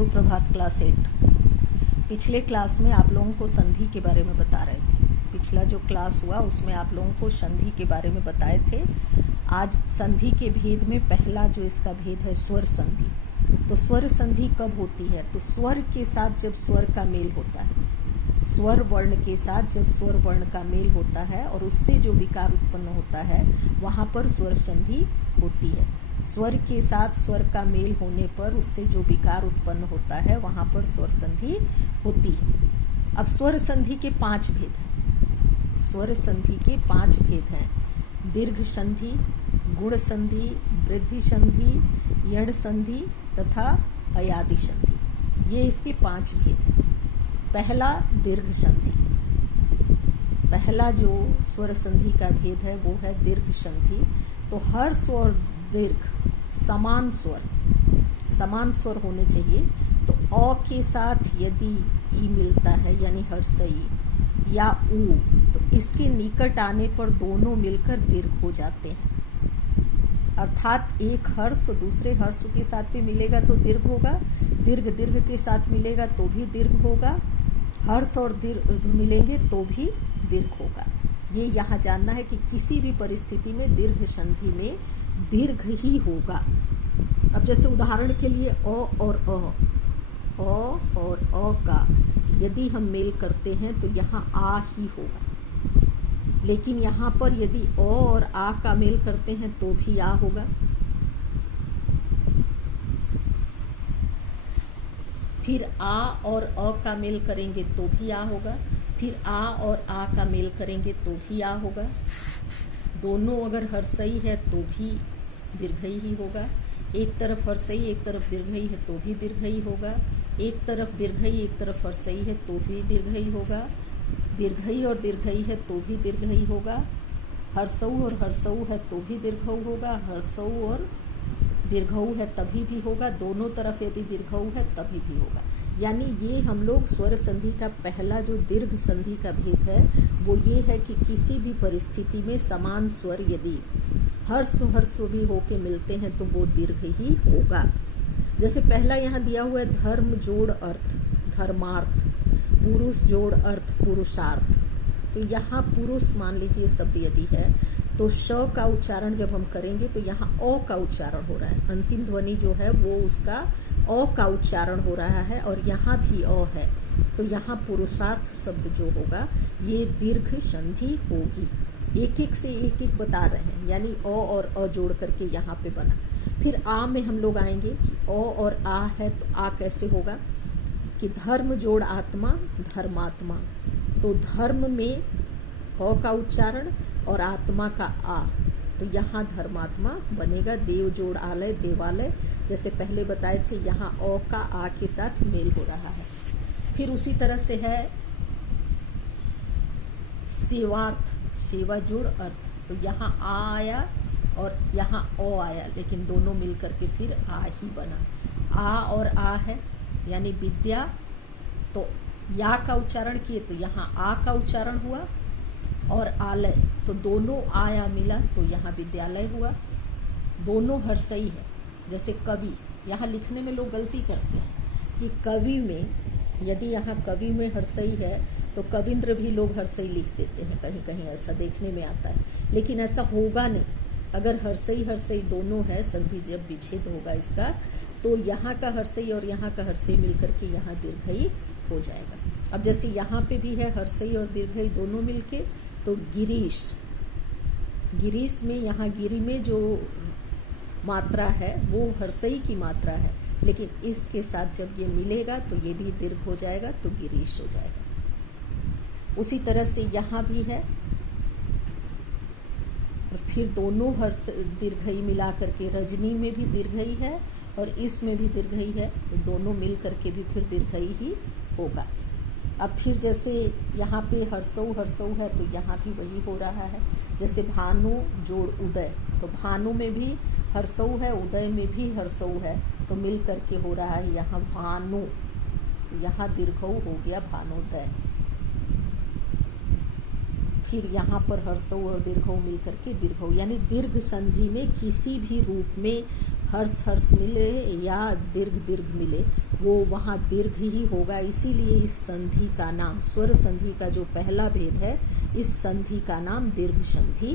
सुप्रभात क्लास 8। पिछले क्लास में आप लोगों को संधि के बारे में बता रहे थे। पिछला जो क्लास हुआ उसमें आप लोगों को संधि के बारे में बताए थे। आज संधि के भेद में पहला जो इसका भेद है स्वर संधि। तो स्वर संधि कब होती है? तो स्वर के साथ जब स्वर का मेल होता है, स्वर वर्ण के साथ जब स्वर वर्ण का मेल होता है और उससे जो विकार उत्पन्न होता है वहाँ पर स्वर संधि होती है। स्वर के साथ स्वर का मेल होने पर उससे जो विकार उत्पन्न होता है वहाँ पर स्वर संधि होती है। अब स्वर संधि के 5 भेद हैं। स्वर संधि के 5 भेद हैं। दीर्घ संधि, गुण संधि, वृद्धि संधि, यण संधि तथा अयादि संधि। ये इसके 5 भेद हैं। पहला दीर्घ संधि। पहला जो स्वर संधि का भेद है वो है दीर्घ संधि। तो हर स्वर दीर्घ समान स्वर होने चाहिए। तो अ के साथ यदि ई मिलता है यानी हर्षई या ऊ, तो इसके निकट आने पर दोनों मिलकर दीर्घ हो जाते हैं। अर्थात एक हर्ष दूसरे हर्ष के साथ भी मिलेगा तो दीर्घ होगा, दीर्घ के साथ मिलेगा तो भी दीर्घ होगा, हर्ष और दीर्घ मिलेंगे तो भी दीर्घ होगा। ये यहाँ जानना है कि किसी भी परिस्थिति में दीर्घ संधि में दीर्घ ही होगा। अब जैसे उदाहरण के लिए अ और अ का यदि हम मेल करते हैं तो यहाँ आ ही होगा, लेकिन यहाँ पर यदि अ और आ का मेल करते हैं तो भी आ होगा। फिर आ और अ का मेल करेंगे तो भी आ होगा, फिर आ और आ का मेल करेंगे तो भी आ होगा। दोनों अगर हर्षई है तो भी दीर्घई ही होगा। एक तरफ हर्षई एक तरफ दीर्घई है तो भी दीर्घई होगा। एक तरफ दीर्घई एक तरफ हर्षई है तो भी दीर्घई होगा। दीर्घई और दीर्घई है तो भी दीर्घई होगा। हर्षऊ और हर्षऊ है तो भी दीर्घऊ होगा। हर्षऊ और दीर्घऊ है तभी भी होगा। दोनों तरफ यदि दीर्घऊ है तभी भी होगा। यानी ये हम लोग स्वर संधि का पहला जो दीर्घ संधि का भेद है वो ये है कि किसी भी परिस्थिति में समान स्वर यदि हर्ष भी होके मिलते हैं तो वो दीर्घ ही होगा। जैसे पहला यहाँ दिया हुआ है धर्म जोड़ अर्थ धर्मार्थ, पुरुष जोड़ अर्थ पुरुषार्थ। तो यहाँ पुरुष मान लीजिए शब्द यदि है तो श का उच्चारण जब हम करेंगे तो यहाँ अ का उच्चारण हो रहा है। अंतिम ध्वनि जो है वो उसका अ का उच्चारण हो रहा है और यहाँ भी अ है। तो यहाँ पुरुषार्थ शब्द जो होगा ये दीर्घ संधि होगी। एक एक से एक एक बता रहे हैं, यानी अ और अ जोड़ करके यहाँ पे बना। फिर आ में हम लोग आएंगे कि अ और आ है तो आ कैसे होगा कि धर्म जोड़ आत्मा धर्मात्मा। तो धर्म में अ का उच्चारण और आत्मा का आ, तो यहाँ धर्मात्मा बनेगा। देव जोड़ आलय देवालय, जैसे पहले बताए थे यहाँ अ का आ के साथ मेल हो रहा है। फिर उसी तरह से है सेवार्थ, सेवा जोड़ अर्थ। तो यहाँ आ आया और यहाँ ओ आया, लेकिन दोनों मिल करके फिर आ ही बना। आ और आ है यानी विद्या, तो या का उच्चारण किए तो यहाँ आ का उच्चारण हुआ। और आलय, तो दोनों आया मिला तो यहाँ विद्यालय हुआ। दोनों हर्षई है। जैसे कवि, यहाँ लिखने में लोग गलती करते हैं कि कवि में यदि यहाँ कवि में हर्षई है तो कविंद्र भी लोग हर्षई लिख देते हैं, कहीं कहीं ऐसा देखने में आता है, लेकिन ऐसा होगा नहीं। अगर हर्षई दोनों है, संधि जब विच्छेद होगा इसका तो यहाँ का हर्षई और यहाँ का हर्षई मिलकर के यहाँ दीर्घई हो जाएगा। अब जैसे यहाँ पे भी है हर्षई और दीर्घई दोनों मिलके, तो गिरीश, गिरीश में यहाँ गिरी में जो मात्रा है वो हर्षई की मात्रा है, लेकिन इसके साथ जब ये मिलेगा तो ये भी दीर्घ हो जाएगा तो गिरीश हो जाएगा। उसी तरह से यहाँ भी है और फिर दोनों हर्ष दीर्घई मिला करके रजनी में भी दीर्घई है और इसमें भी दीर्घई है, तो दोनों मिल करके भी फिर दीर्घई ही होगा। अब फिर जैसे यहाँ पे हर्षऊ है तो यहाँ भी वही हो रहा है। जैसे भानु जोड़ उदय, तो भानु में भी हर्षऊ है, उदय में भी हर्षऊ है, तो मिल करके हो रहा है यहाँ भानु, तो यहाँ दीर्घऊ हो गया भानुदय। फिर यहाँ पर हर्षऊ और दीर्घऊ मिल करके दीर्घऊ, यानी दीर्घ संधि में किसी भी रूप में हर्ष हर्ष मिले या दीर्घ दीर्घ मिले, वो वहाँ दीर्घ ही होगा। इसीलिए इस संधि का नाम, स्वर संधि का जो पहला भेद है, इस संधि का नाम दीर्घ संधि